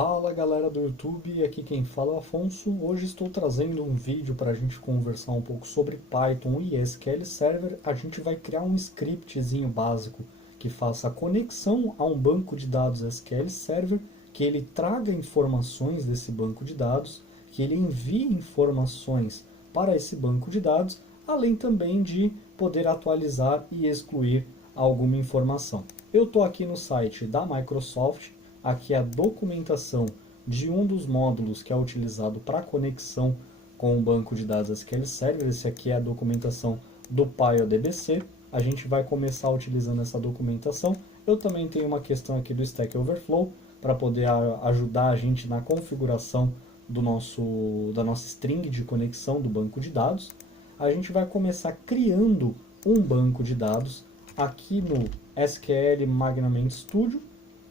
Fala galera do YouTube, aqui quem fala é o Afonso. Hoje estou trazendo um vídeo para a gente conversar um pouco sobre Python e SQL Server. A gente vai criar um scriptzinho básico que faça a conexão a um banco de dados SQL Server, que ele traga informações desse banco de dados, que ele envie informações para esse banco de dados, além também de poder atualizar e excluir alguma informação. Eu estou aqui no site da Microsoft. Aqui é a documentação de um dos módulos que é utilizado para conexão com o banco de dados SQL Server. Esse aqui é a documentação do PyODBC. A gente vai começar utilizando essa documentação. Eu também tenho uma questão aqui do Stack Overflow para poder ajudar a gente na configuração da nossa string de conexão do banco de dados. A gente vai começar criando um banco de dados aqui no SQL Magnamente Studio.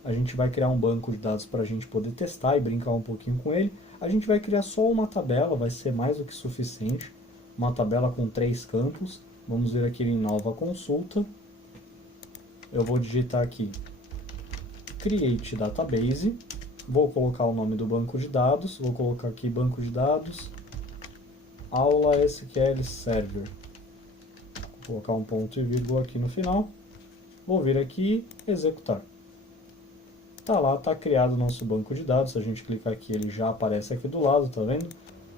A gente vai criar um banco de dados para a gente poder testar e brincar um pouquinho com ele. A gente vai criar só uma tabela, vai ser mais do que suficiente. Uma tabela com 3 campos. Vamos ver aqui em nova consulta. Eu vou digitar aqui Create Database. Vou colocar o nome do banco de dados. Vou colocar aqui banco de dados aula SQL Server. Vou colocar um ponto e vírgula aqui no final. Vou vir aqui e executar. Tá lá, tá criado o nosso banco de dados. Se a gente clicar aqui, ele já aparece aqui do lado, tá vendo?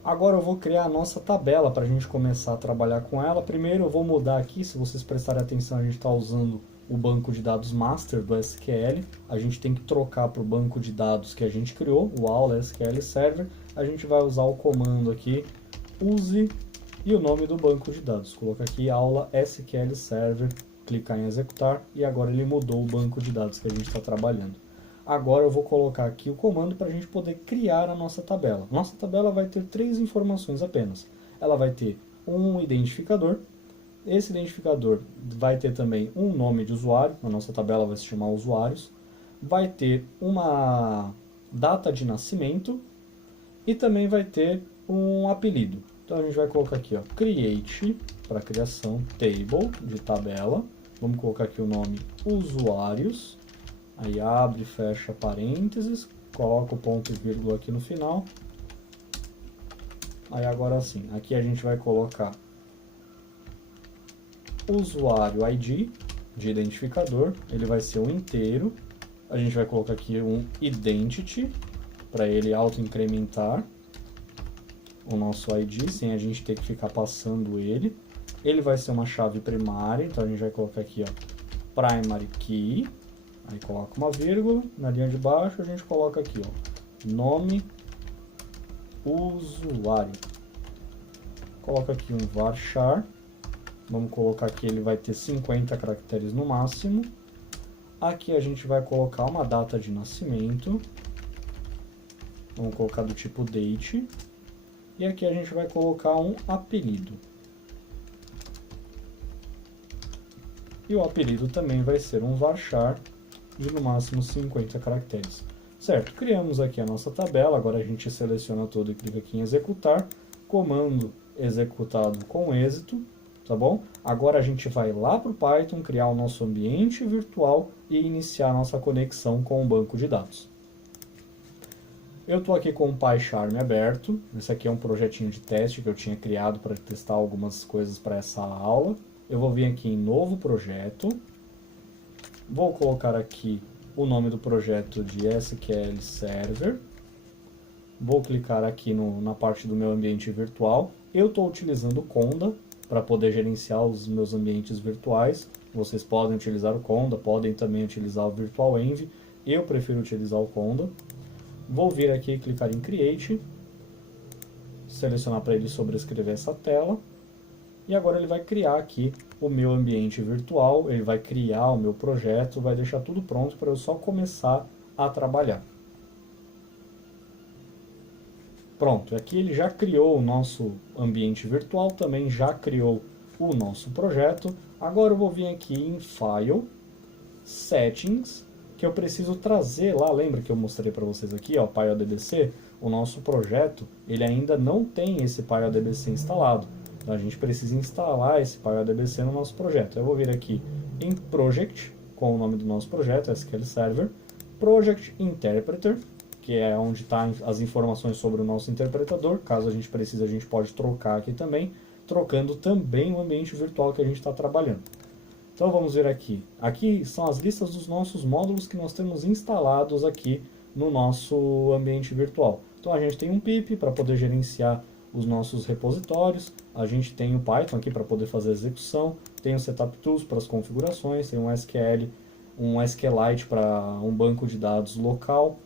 Agora eu vou criar a nossa tabela para a gente começar a trabalhar com ela. Primeiro eu vou mudar aqui, se vocês prestarem atenção, a gente está usando o banco de dados master do SQL. A gente tem que trocar para o banco de dados que a gente criou, o aula SQL Server. A gente vai usar o comando aqui, use e o nome do banco de dados. Coloca aqui aula SQL Server, clicar em executar e agora ele mudou o banco de dados que a gente está trabalhando. Agora eu vou colocar aqui o comando para a gente poder criar a nossa tabela. Nossa tabela vai ter 3 informações apenas. Ela vai ter um identificador. Esse identificador vai ter também um nome de usuário. A nossa tabela vai se chamar usuários. Vai ter uma data de nascimento. E também vai ter um apelido. Então a gente vai colocar aqui, ó, create, para criação, table, de tabela. Vamos colocar aqui o nome usuários. Aí abre e fecha parênteses, coloca o ponto e vírgula aqui no final. Aí agora sim, aqui a gente vai colocar usuário ID de identificador, ele vai ser um inteiro. A gente vai colocar aqui um identity, para ele auto-incrementar o nosso ID, sem a gente ter que ficar passando ele. Ele vai ser uma chave primária, então a gente vai colocar aqui, ó, primary key. Aí coloca uma vírgula, na linha de baixo a gente coloca aqui, ó, nome usuário. Coloca aqui um varchar. Vamos colocar que ele vai ter 50 caracteres no máximo. Aqui a gente vai colocar uma data de nascimento. Vamos colocar do tipo date. E aqui a gente vai colocar um apelido. E o apelido também vai ser um varchar de no máximo 50 caracteres. Certo, criamos aqui a nossa tabela, agora a gente seleciona tudo e clica aqui em executar, comando executado com êxito, tá bom? Agora a gente vai lá para o Python, criar o nosso ambiente virtual e iniciar a nossa conexão com o banco de dados. Eu estou aqui com o PyCharm aberto, esse aqui é um projetinho de teste que eu tinha criado para testar algumas coisas para essa aula. Eu vou vir aqui em novo projeto. Vou colocar aqui o nome do projeto de SQL Server. Vou clicar aqui na parte do meu ambiente virtual. Eu estou utilizando o Conda para poder gerenciar os meus ambientes virtuais. Vocês podem utilizar o Conda, podem também utilizar o Virtual Env. Eu prefiro utilizar o Conda. Vou vir aqui e clicar em Create. Selecionar para ele sobrescrever essa tela. E agora ele vai criar aqui o meu ambiente virtual, ele vai criar o meu projeto, vai deixar tudo pronto para eu só começar a trabalhar. Pronto, aqui ele já criou o nosso ambiente virtual, também já criou o nosso projeto. Agora eu vou vir aqui em File, Settings, que eu preciso trazer lá, lembra que eu mostrei para vocês aqui, ó, PyODBC, o nosso projeto, ele ainda não tem esse PyODBC instalado. Então a gente precisa instalar esse PyODBC no nosso projeto. Eu vou vir aqui em Project, com o nome do nosso projeto, SQL Server, Project Interpreter, que é onde está as informações sobre o nosso interpretador. Caso a gente precise, a gente pode trocar aqui também, trocando também o ambiente virtual que a gente está trabalhando. Então vamos ver aqui. Aqui são as listas dos nossos módulos que nós temos instalados aqui no nosso ambiente virtual. Então a gente tem um pip para poder gerenciar os nossos repositórios, a gente tem o Python aqui para poder fazer a execução, tem o Setup Tools para as configurações, tem um SQL, um SQLite para um banco de dados local,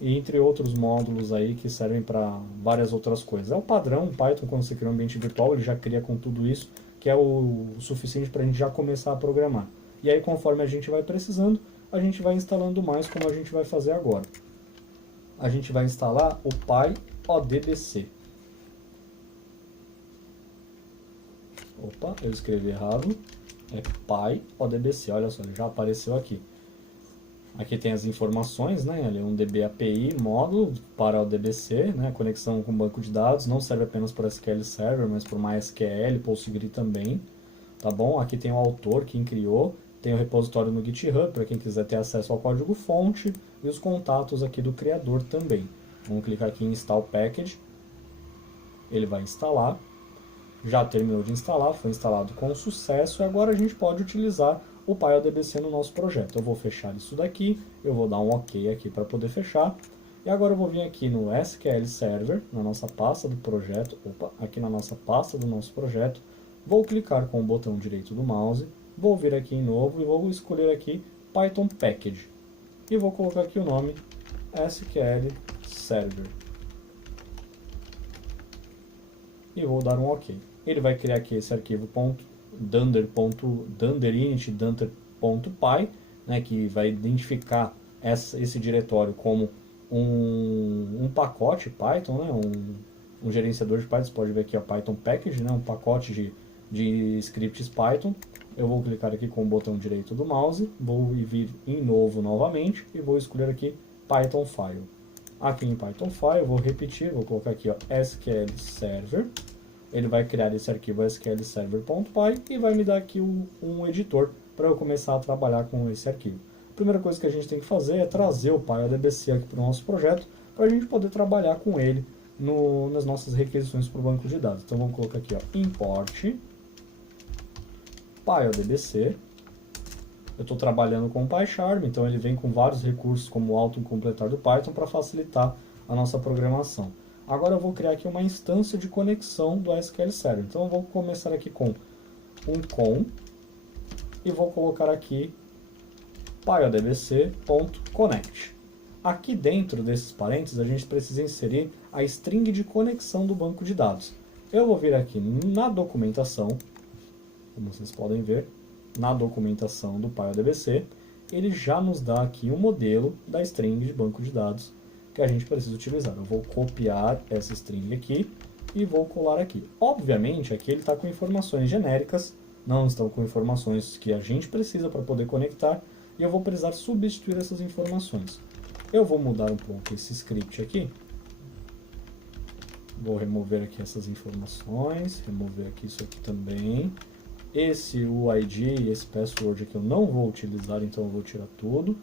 e entre outros módulos aí que servem para várias outras coisas. É o padrão, o Python, quando você cria um ambiente virtual, ele já cria com tudo isso, que é o suficiente para a gente já começar a programar. E aí, conforme a gente vai precisando, a gente vai instalando mais, como a gente vai fazer agora. A gente vai instalar o PyODBC. Opa, eu escrevi errado. É PyODBC, olha só, ele já apareceu aqui. Aqui tem as informações, né? Ali é um DB API módulo para o DBC, né? Conexão com banco de dados, não serve apenas para SQL Server, mas para MySQL, PostgreSQL também, tá bom? Aqui tem o autor, quem criou, tem o repositório no GitHub, para quem quiser ter acesso ao código-fonte, e os contatos aqui do criador também. Vamos clicar aqui em Install Package, ele vai instalar, já terminou de instalar, foi instalado com sucesso, e agora a gente pode utilizar o PyODBC no nosso projeto. Eu vou fechar isso daqui, eu vou dar um OK aqui para poder fechar, e agora eu vou vir aqui no SQL Server, na nossa pasta do projeto, aqui na nossa pasta do nosso projeto, vou clicar com o botão direito do mouse, vou vir aqui em novo e vou escolher aqui Python Package, e vou colocar aqui o nome SQL Server, e vou dar um OK. Ele vai criar aqui esse arquivo dunder.init.dunder.py, né, que vai identificar esse diretório como um pacote Python, né, um gerenciador de Python. Você pode ver aqui a Python Package, né, um pacote de scripts Python. Eu vou clicar aqui com o botão direito do mouse, vou vir em novo novamente e vou escolher aqui Python File. Aqui em Python File eu vou repetir, vou colocar aqui ó, SQL Server. Ele vai criar esse arquivo sqlserver.py e vai me dar aqui um editor para eu começar a trabalhar com esse arquivo. A primeira coisa que a gente tem que fazer é trazer o PyODBC aqui para o nosso projeto, para a gente poder trabalhar com ele nas nossas requisições para o banco de dados. Então vamos colocar aqui ó, import PyODBC. Eu estou trabalhando com o PyCharm, então ele vem com vários recursos como o autocompletar do Python para facilitar a nossa programação. Agora eu vou criar aqui uma instância de conexão do SQL Server. Então eu vou começar aqui com um com e vou colocar aqui pyodbc.connect. Aqui dentro desses parênteses a gente precisa inserir a string de conexão do banco de dados. Eu vou vir aqui na documentação, como vocês podem ver, na documentação do PyODBC, ele já nos dá aqui um modelo da string de banco de dados que a gente precisa utilizar. Eu vou copiar essa string aqui e vou colar aqui. Obviamente, aqui ele está com informações genéricas, não estão com informações que a gente precisa para poder conectar, e eu vou precisar substituir essas informações. Eu vou mudar um pouco esse script aqui. Vou remover aqui essas informações, remover aqui isso aqui também. Esse UID e esse password aqui eu não vou utilizar, então eu vou tirar tudo.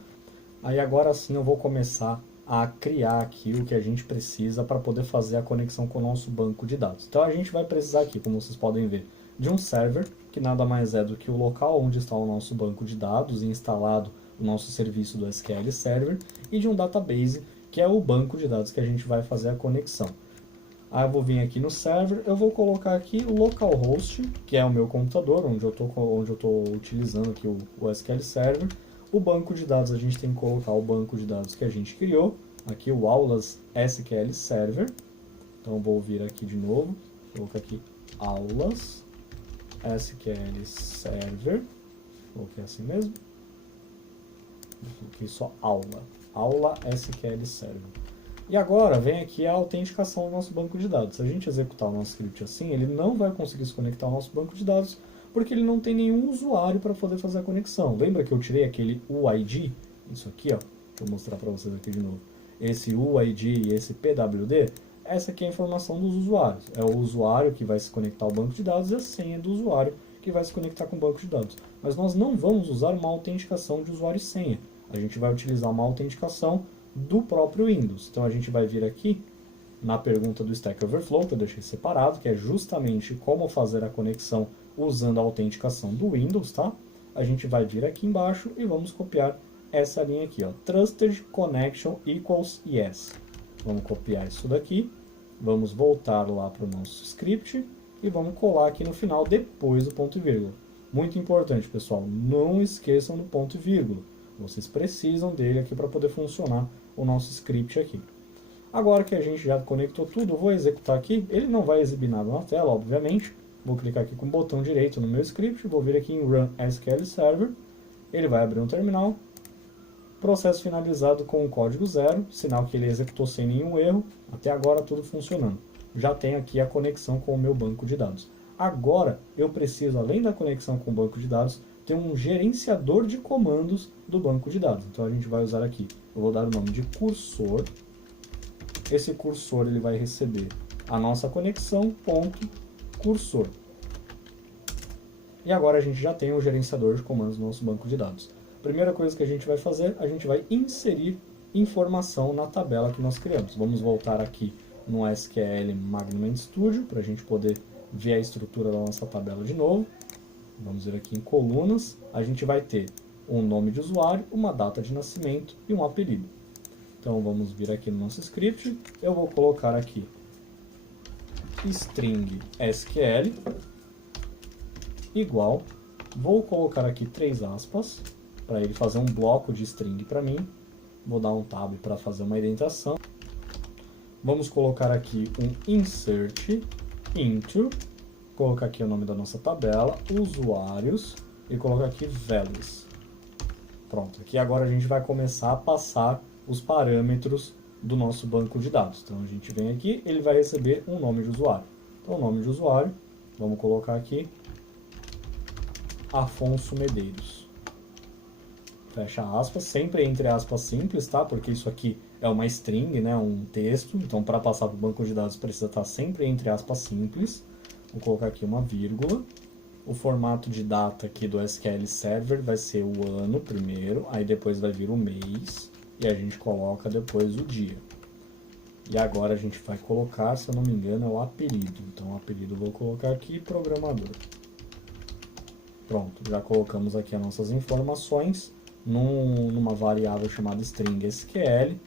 Aí agora sim eu vou começar a criar aqui o que a gente precisa para poder fazer a conexão com o nosso banco de dados. Então a gente vai precisar aqui, como vocês podem ver, de um server, que nada mais é do que o local onde está o nosso banco de dados e instalado o nosso serviço do SQL Server, e de um database, que é o banco de dados que a gente vai fazer a conexão. Aí eu vou vir aqui no server, eu vou colocar aqui o localhost, que é o meu computador, onde eu estou utilizando aqui o SQL Server. O banco de dados, a gente tem que colocar o banco de dados que a gente criou, aqui o aulas SQL Server. Então vou vir aqui de novo, colocar aqui aulas SQL Server, coloquei assim mesmo, coloquei só aula SQL Server. E agora vem aqui a autenticação do nosso banco de dados. Se a gente executar o nosso script assim, ele não vai conseguir se conectar ao nosso banco de dados, porque ele não tem nenhum usuário para poder fazer a conexão. Lembra que eu tirei aquele UID? Isso aqui, ó. Vou mostrar para vocês aqui de novo. Esse UID e esse PWD, essa aqui é a informação dos usuários. É o usuário que vai se conectar ao banco de dados e a senha do usuário que vai se conectar com o banco de dados. Mas nós não vamos usar uma autenticação de usuário e senha. A gente vai utilizar uma autenticação do próprio Windows. Então a gente vai vir aqui na pergunta do Stack Overflow, que eu deixei separado, que é justamente como fazer a conexão usando a autenticação do Windows, tá? A gente vai vir aqui embaixo e vamos copiar essa linha aqui, ó, Trusted Connection equals yes. Vamos copiar isso daqui, vamos voltar lá para o nosso script e vamos colar aqui no final depois do ponto e vírgula. Muito importante, pessoal, não esqueçam do ponto e vírgula. Vocês precisam dele aqui para poder funcionar o nosso script aqui. Agora que a gente já conectou tudo, eu vou executar aqui. Ele não vai exibir nada na tela, obviamente. Vou clicar aqui com o botão direito no meu script, vou vir aqui em Run SQL Server. Ele vai abrir um terminal. Processo finalizado com o código 0, sinal que ele executou sem nenhum erro. Até agora tudo funcionando. Já tenho aqui a conexão com o meu banco de dados. Agora eu preciso, além da conexão com o banco de dados, ter um gerenciador de comandos do banco de dados. Então a gente vai usar aqui, eu vou dar o nome de cursor. Esse cursor ele vai receber a nossa conexão, ponto, cursor. E agora a gente já tem o gerenciador de comandos no nosso banco de dados. Primeira coisa que a gente vai fazer, a gente vai inserir informação na tabela que nós criamos. Vamos voltar aqui no SQL Magnum Studio para a gente poder ver a estrutura da nossa tabela de novo. Vamos ver aqui em colunas, a gente vai ter um nome de usuário, uma data de nascimento e um apelido. Então vamos vir aqui no nosso script, eu vou colocar aqui string SQL igual, vou colocar aqui 3 aspas, para ele fazer um bloco de string para mim, vou dar um tab para fazer uma indentação, vamos colocar aqui um insert into, colocar aqui o nome da nossa tabela, usuários, e colocar aqui values. Pronto, aqui agora a gente vai começar a passar os parâmetros do nosso banco de dados. Então a gente vem aqui, ele vai receber um nome de usuário. Então o nome de usuário, vamos colocar aqui Afonso Medeiros. Fecha aspas, sempre entre aspas simples, tá? Porque isso aqui é uma string, né? Um texto, então para passar para o banco de dados precisa estar sempre entre aspas simples. Vou colocar aqui uma vírgula. O formato de data aqui do SQL Server vai ser o ano primeiro, aí depois vai vir o mês, e a gente coloca depois o dia. E agora a gente vai colocar, se eu não me engano, é o apelido. Então o apelido eu vou colocar aqui, programador. Pronto, já colocamos aqui as nossas informações numa variável chamada string SQL.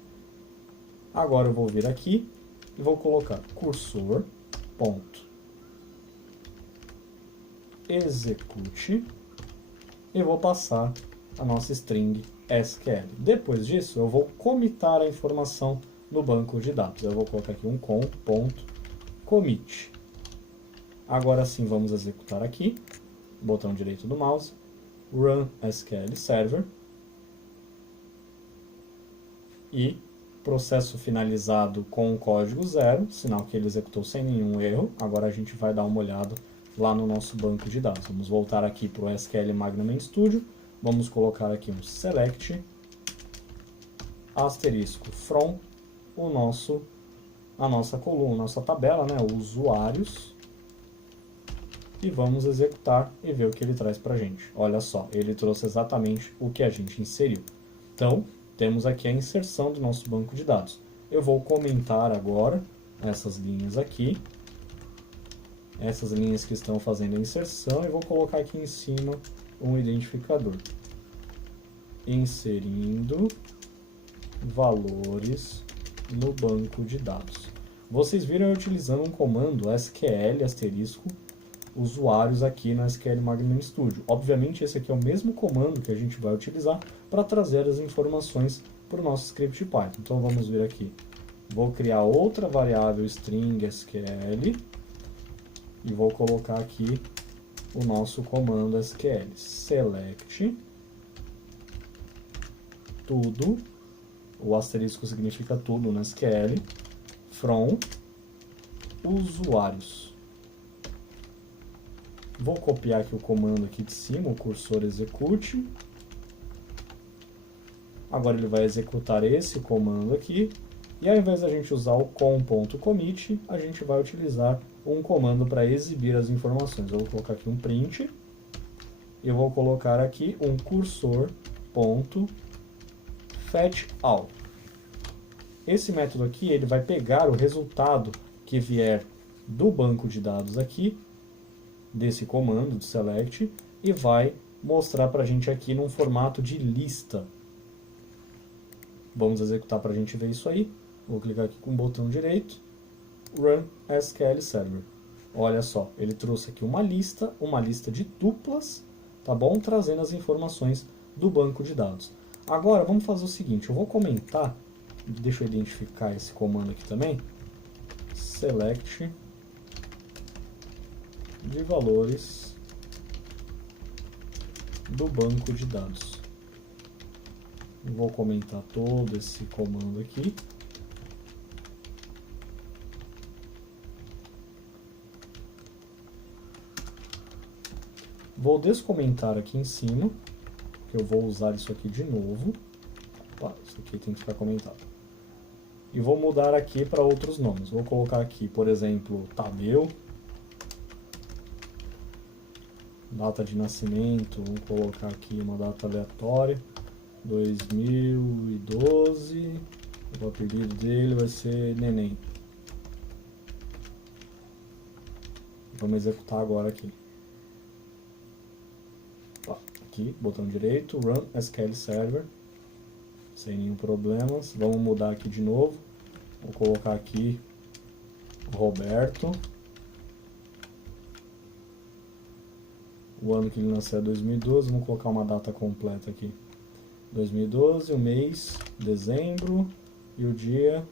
Agora eu vou vir aqui e vou colocar cursor, ponto, execute, e vou passar a nossa string SQL. Depois disso, eu vou comitar a informação no banco de dados. Eu vou colocar aqui um com.commit. Agora sim, vamos executar aqui. Botão direito do mouse, Run SQL Server. E processo finalizado com o código 0, sinal que ele executou sem nenhum erro. Agora a gente vai dar uma olhada lá no nosso banco de dados. Vamos voltar aqui para o SQL Magnum Studio. Vamos colocar aqui um select asterisco from a nossa coluna, nossa tabela, né, usuários, e vamos executar e ver o que ele traz para a gente. Olha só, ele trouxe exatamente o que a gente inseriu. Então, temos aqui a inserção do nosso banco de dados. Eu vou comentar agora essas linhas aqui, essas linhas que estão fazendo a inserção, e vou colocar aqui em cima um identificador. Inserindo valores no banco de dados. Vocês viram eu utilizando um comando SQL asterisco usuários aqui no SQL Magnum Studio. Obviamente esse aqui é o mesmo comando que a gente vai utilizar para trazer as informações para o nosso script Python. Então vamos vir aqui. Vou criar outra variável string SQL e vou colocar aqui o nosso comando SQL. Select tudo, o asterisco significa tudo no SQL, from usuários. Vou copiar aqui o comando aqui de cima, o cursor execute. Agora ele vai executar esse comando aqui. E ao invés da gente usar o com.commit, a gente vai utilizar um comando para exibir as informações. Eu vou colocar aqui um print. E eu vou colocar aqui um cursor.fetchAll. Esse método aqui, ele vai pegar o resultado que vier do banco de dados aqui, desse comando de select, e vai mostrar para a gente aqui num formato de lista. Vamos executar para a gente ver isso aí. Vou clicar aqui com o botão direito, Run SQL Server. Olha só, ele trouxe aqui uma lista de tuplas, tá bom? Trazendo as informações do banco de dados. Agora, vamos fazer o seguinte, eu vou comentar, deixa eu identificar esse comando aqui também, select de valores do banco de dados. Vou comentar todo esse comando aqui. Vou descomentar aqui em cima, que eu vou usar isso aqui de novo. Opa, isso aqui tem que ficar comentado. E vou mudar aqui para outros nomes. Vou colocar aqui, por exemplo, Tadeu. Data de nascimento, vamos colocar aqui uma data aleatória. 2012. O apelido dele vai ser Neném. Vamos executar agora aqui. Aqui, botão direito, Run SQL Server, sem nenhum problema. Vamos mudar aqui de novo. Vou colocar aqui Roberto. O ano que ele nasceu é 2012. Vamos colocar uma data completa aqui. 2012, o mês, dezembro, e o dia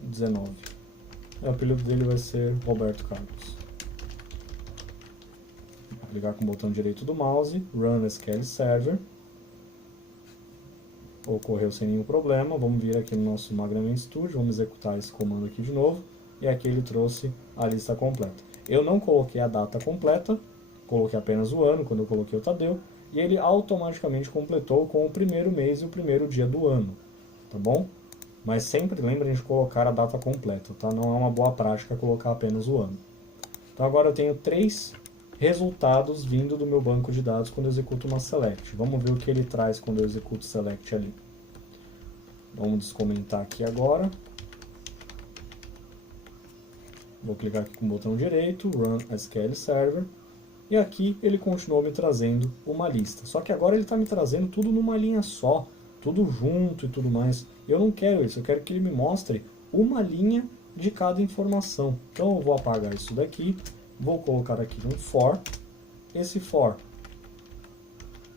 19. O apelido dele vai ser Roberto Carlos. Vou clicar com o botão direito do mouse, Run SQL Server. Ocorreu sem nenhum problema. Vamos vir aqui no nosso Magram Studio, vamos executar esse comando aqui de novo. E aqui ele trouxe a lista completa. Eu não coloquei a data completa, coloquei apenas o ano, quando eu coloquei o Tadeu. E ele automaticamente completou com o primeiro mês e o primeiro dia do ano. Tá bom? Mas sempre lembrem de colocar a data completa, tá? Não é uma boa prática colocar apenas o ano. Então agora eu tenho 3 resultados vindo do meu banco de dados quando eu executo uma select. Vamos ver o que ele traz quando eu executo select ali. Vamos descomentar aqui agora. Vou clicar aqui com o botão direito, Run SQL Server. E aqui ele continuou me trazendo uma lista. Só que agora ele está me trazendo tudo numa linha só, tudo junto e tudo mais. Eu não quero isso, eu quero que ele me mostre uma linha de cada informação. Então eu vou apagar isso daqui. Vou colocar aqui um for. Esse for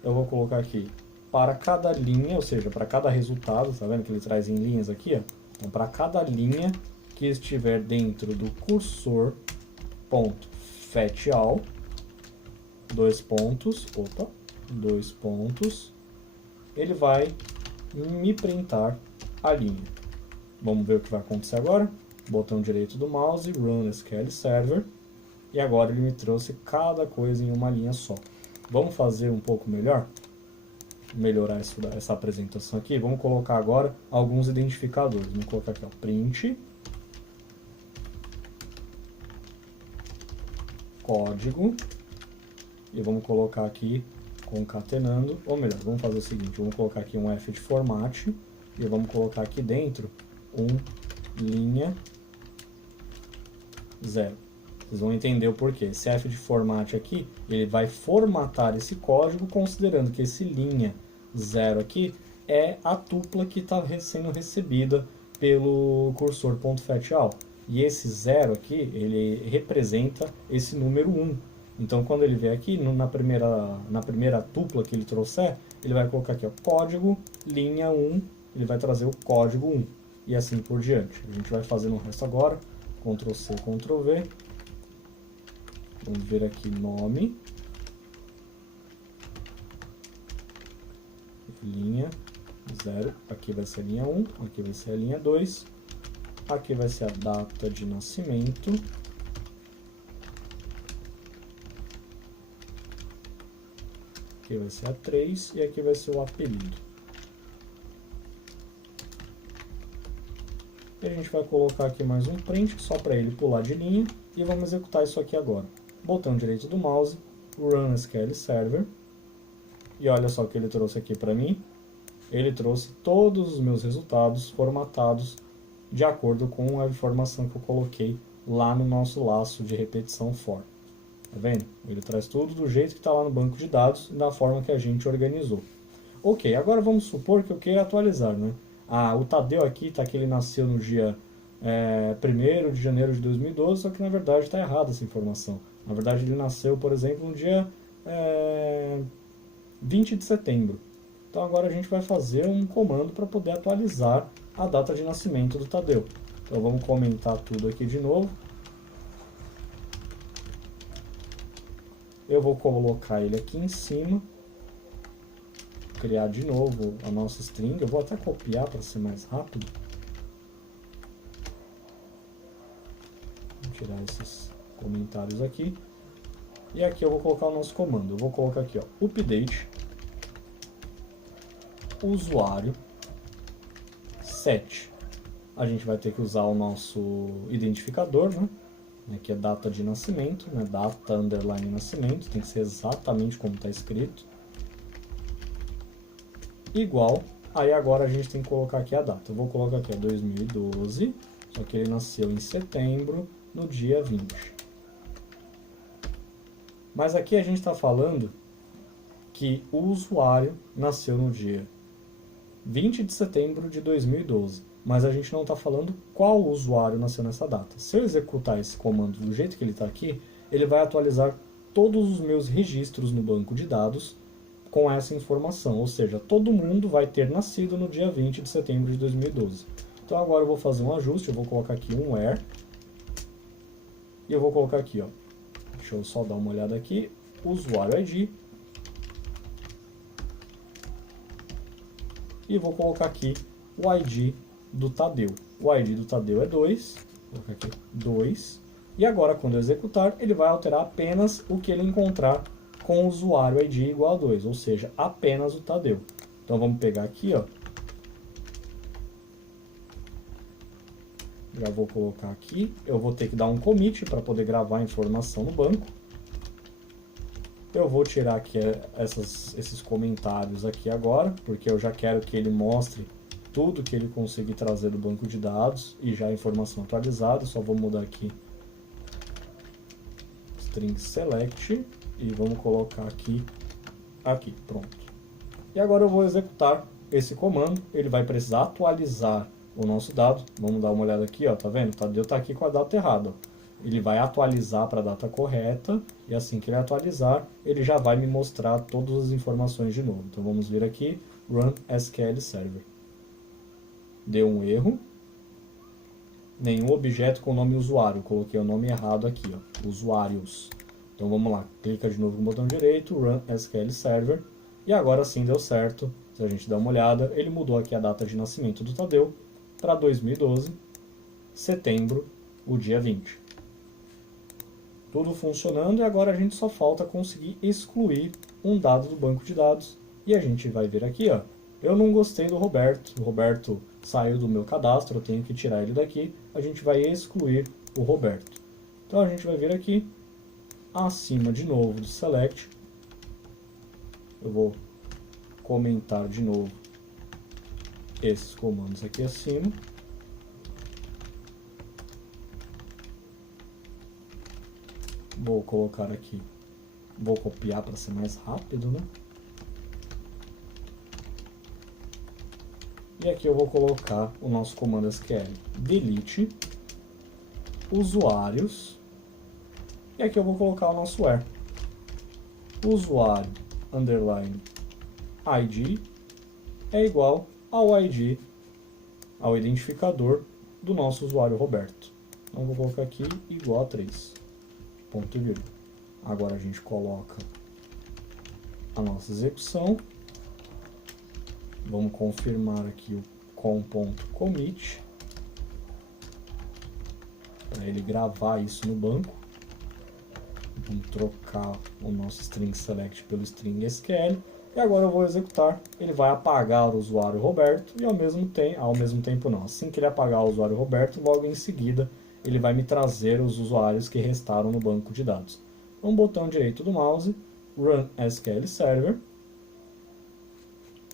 eu vou colocar aqui para cada linha, ou seja, para cada resultado, tá vendo que ele traz em linhas aqui, ó? Então para cada linha que estiver dentro do cursor.fetchAll, dois pontos, ele vai me printar a linha. Vamos ver o que vai acontecer agora. Botão direito do mouse, Run SQL Server. E agora ele me trouxe cada coisa em uma linha só. Vamos fazer um pouco melhor? Melhorar essa apresentação aqui. Vamos colocar agora alguns identificadores. Vamos colocar aqui, ó, print, código, e vamos colocar aqui concatenando, ou melhor, vamos fazer o seguinte, vamos colocar aqui um F de format, e vamos colocar aqui dentro um linha 0. Vocês vão entender o porquê. Esse F de format aqui, ele vai formatar esse código considerando que esse linha 0 aqui é a tupla que está sendo recebida pelo cursor.fetchAll. E esse 0 aqui, ele representa esse número 1. Então quando ele vier aqui, na primeira tupla que ele trouxer, ele vai colocar aqui, ó, código, linha 1, ele vai trazer o código 1. E assim por diante. A gente vai fazendo o resto agora. Ctrl C, Ctrl V. Vamos ver aqui nome, linha 0, aqui vai ser a linha 1, aqui vai ser a linha 2, aqui vai ser a data de nascimento, aqui vai ser a 3 e aqui vai ser o apelido. E a gente vai colocar aqui mais um print, só para ele pular de linha, e vamos executar isso aqui agora. Botão direito do mouse, Run SQL Server, e olha só o que ele trouxe aqui para mim, ele trouxe todos os meus resultados formatados de acordo com a informação que eu coloquei lá no nosso laço de repetição for. Tá vendo? Ele traz tudo do jeito que está lá no banco de dados e da forma que a gente organizou. Ok, agora vamos supor que eu queira atualizar, né? Ah, o Tadeu aqui está que ele nasceu no dia 1º de janeiro de 2012, só que na verdade está errada essa informação. Na verdade ele nasceu, por exemplo, no dia 20 de setembro. Então agora a gente vai fazer um comando para poder atualizar a data de nascimento do Tadeu. Então vamos comentar tudo aqui de novo. Eu vou colocar ele aqui em cima. Criar de novo a nossa string. Eu vou até copiar para ser mais rápido. Vou tirar esses comentários aqui. E aqui eu vou colocar o nosso comando. Eu vou colocar aqui, ó, update usuário set. A gente vai ter que usar o nosso identificador, né? Aqui é data de nascimento, né? Data underline nascimento, tem que ser exatamente como está escrito. Igual, aí agora a gente tem que colocar aqui a data. Eu vou colocar aqui, 2012, só que ele nasceu em setembro, no dia 20. Mas aqui a gente está falando que o usuário nasceu no dia 20 de setembro de 2012. Mas a gente não está falando qual usuário nasceu nessa data. Se eu executar esse comando do jeito que ele está aqui, ele vai atualizar todos os meus registros no banco de dados com essa informação. Ou seja, todo mundo vai ter nascido no dia 20 de setembro de 2012. Então agora eu vou fazer um ajuste, eu vou colocar aqui um where. E eu vou colocar aqui, ó. Deixa eu só dar uma olhada aqui. Usuário ID. E vou colocar aqui o ID do Tadeu. O ID do Tadeu é 2. Vou colocar aqui 2. E agora, quando eu executar, ele vai alterar apenas o que ele encontrar com o usuário ID igual a 2. Ou seja, apenas o Tadeu. Então vamos pegar aqui, ó. Já vou colocar aqui. Eu vou ter que dar um commit para poder gravar a informação no banco. Eu vou tirar aqui esses comentários aqui agora, porque eu já quero que ele mostre tudo que ele conseguir trazer do banco de dados e já a informação atualizada. Só vou mudar aqui string select e vamos colocar aqui, pronto. E agora eu vou executar esse comando. Ele vai precisar atualizar o nosso dado. Vamos dar uma olhada aqui, ó, tá vendo? O Tadeu tá aqui com a data errada, ó. Ele vai atualizar para a data correta, e assim que ele atualizar, ele já vai me mostrar todas as informações de novo. Então vamos vir aqui, Run SQL Server. Deu um erro, nenhum objeto com o nome usuário, coloquei o nome errado aqui, ó, usuários. Então vamos lá, clica de novo com o botão direito, Run SQL Server, e agora sim deu certo. Se a gente der uma olhada, ele mudou aqui a data de nascimento do Tadeu para 2012, setembro, o dia 20. Tudo funcionando e agora a gente só falta conseguir excluir um dado do banco de dados. E a gente vai ver aqui, ó, eu não gostei do Roberto, o Roberto saiu do meu cadastro, eu tenho que tirar ele daqui, a gente vai excluir o Roberto. Então a gente vai vir aqui, acima de novo do select, eu vou comentar de novo esses comandos aqui acima. Vou colocar aqui, vou copiar para ser mais rápido, né? E aqui eu vou colocar o nosso comando SQL delete usuários. E aqui eu vou colocar o nosso where. Usuário underline ID é igual ao ID, ao identificador do nosso usuário Roberto. Então vou colocar aqui igual a 3. Ponto e vírgula. Agora a gente coloca a nossa execução. Vamos confirmar aqui o com.commit para ele gravar isso no banco. Vamos trocar o nosso string select pelo string SQL. E agora eu vou executar. Ele vai apagar o usuário Roberto e ao mesmo tempo não. Assim que ele apagar o usuário Roberto, logo em seguida ele vai me trazer os usuários que restaram no banco de dados. Um botão direito do mouse, Run SQL Server.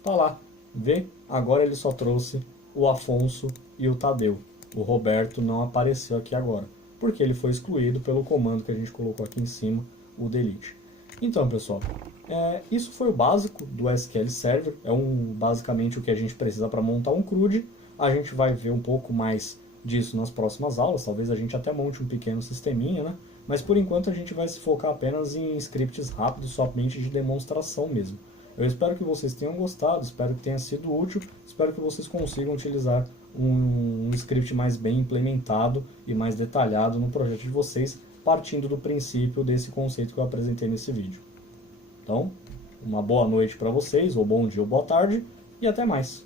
Tá lá, Vê? Agora ele só trouxe o Afonso e o Tadeu. O Roberto não apareceu aqui agora, porque ele foi excluído pelo comando que a gente colocou aqui em cima, o delete. Então, pessoal, isso foi o básico do SQL Server. Basicamente o que a gente precisa para montar um CRUD. A gente vai ver um pouco mais disso nas próximas aulas. Talvez a gente até monte um pequeno sisteminha, né? Mas por enquanto a gente vai se focar apenas em scripts rápidos, somente de demonstração mesmo. Eu espero que vocês tenham gostado, espero que tenha sido útil, espero que vocês consigam utilizar um script mais bem implementado e mais detalhado no projeto de vocês, partindo do princípio desse conceito que eu apresentei nesse vídeo. Então, uma boa noite para vocês, ou bom dia ou boa tarde, e até mais!